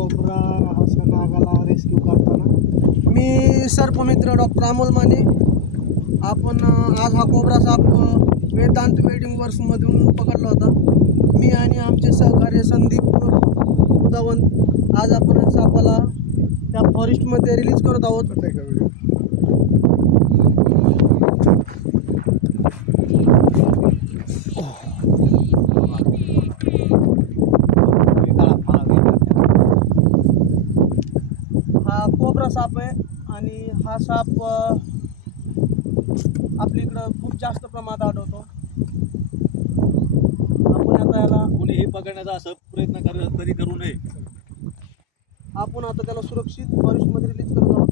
Cobra अशा नागाला rescue करताना मी सर्पमित्र doctor Amol Mane. आपण आज हा कोब्रा साप वेदांत वेडिंग वर्क्समधून पकडला होता. मी आणि आमचे सहकार्य संदीप उदावंत आज आपण सापाला त्या फॉरेस्टमध्ये रिलीज करत आहोत. हा कोब्रा साप आहे आणि हा साप आपल्या इकडं खूप जास्त प्रमाणात आढळतो. आपण आता याला कोणीही पकडण्याचा असं प्रयत्न कधी करू नये. आपण आता त्याला सुरक्षित फॉरेस्टमध्ये रिलीज करत आहोत.